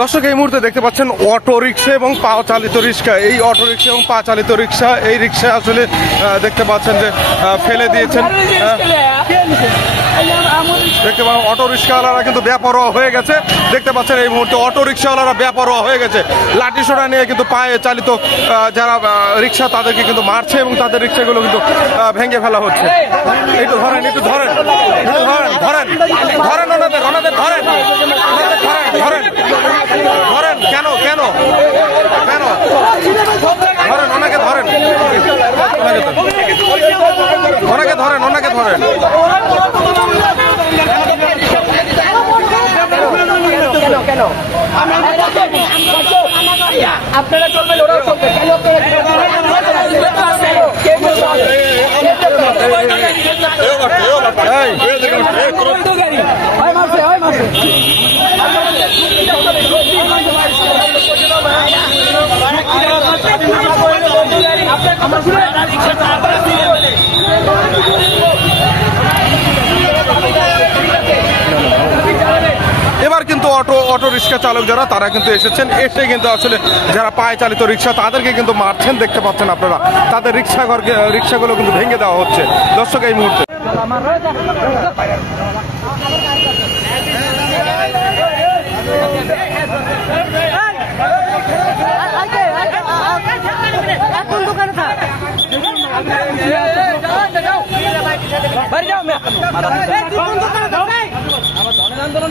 দর্শক এই মুহূর্তে দেখতে পাচ্ছেন অটো রিক্সা এবং পা চালিত রিক্সা। এই অটো রিক্সা এবং পা চালিত রিক্সা, এই রিক্সা আসলে দেখতে পাচ্ছেন যে ফেলে দিয়েছেন। দেখতে পাচ্ছেন অটো রিক্সাওয়ালারা কিন্তু বেপরোয়া হয়ে গেছে। দেখতে পাচ্ছেন এই মুহূর্তে অটো রিক্সাওয়ালারা বেপরোয়া হয়ে গেছে। লাঠি সোটা নিয়ে কিন্তু পায়ে চালিত যারা রিক্সা তাদেরকে কিন্তু মারছে এবং তাদের রিক্সাগুলো কিন্তু ভেঙে ফেলা হচ্ছে। একটু ধরেন, একটু ধরেন, ধরেন ধরেন ধরেন ওনাদের ওনাদের ধরেন ধরেন ধরেন। কেন কেন কেন ধরেন ওনাকে, ধরেন ওনাকে, ধরেন ওনাকে, ধরেন। আপনারা চলবেন, ওরাও চলবে। এবার কিন্তু অটো রিক্সা চালক যারা তারা কিন্তু এসেছেন, এসে কিন্তু আসলে যারা পায়ে চালিত রিক্সা তাদেরকে কিন্তু মারছেন। দেখতে পাচ্ছেন আপনারা তাদের রিক্সাগুলো কিন্তু ভেঙে দেওয়া হচ্ছে। দর্শক এই মুহূর্তে আন্দোলন